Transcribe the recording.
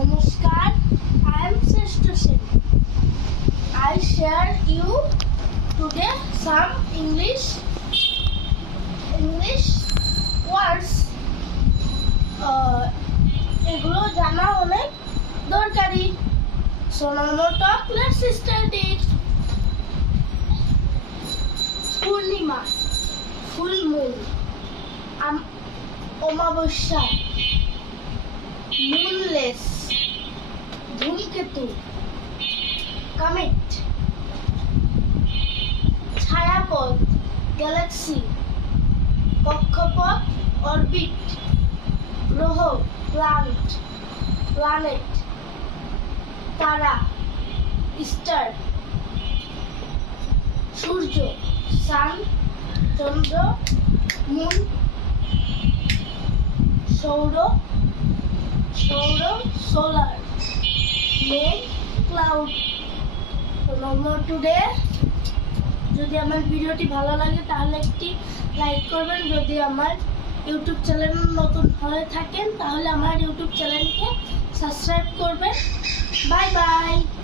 Namaskar, I am Shrestha Sen. I share you today some English words. এগুলো জানা অনেক দরকারি। So now more talk, let's start it. Purnima, full moon, অমাবস্যা, মুনলেস, ধূমকেতু, comet, ছায়াপথ, Galaxy, কক্ষপথ, orbit, গ্রহ, planet, তারা, স্টার, সূর্য, সান, চন্দ্র, মুন, সৌর, সোলার, মেঘ, ক্লাউড। টুডে যদি আমার ভিডিওটি ভালো লাগে তাহলে একটি লাইক করবেন। যদি আমার ইউটিউব চ্যানেল নতুন হয়ে থাকেন তাহলে আমার ইউটিউব চ্যানেলকে সাবস্ক্রাইব করবেন। Bye bye.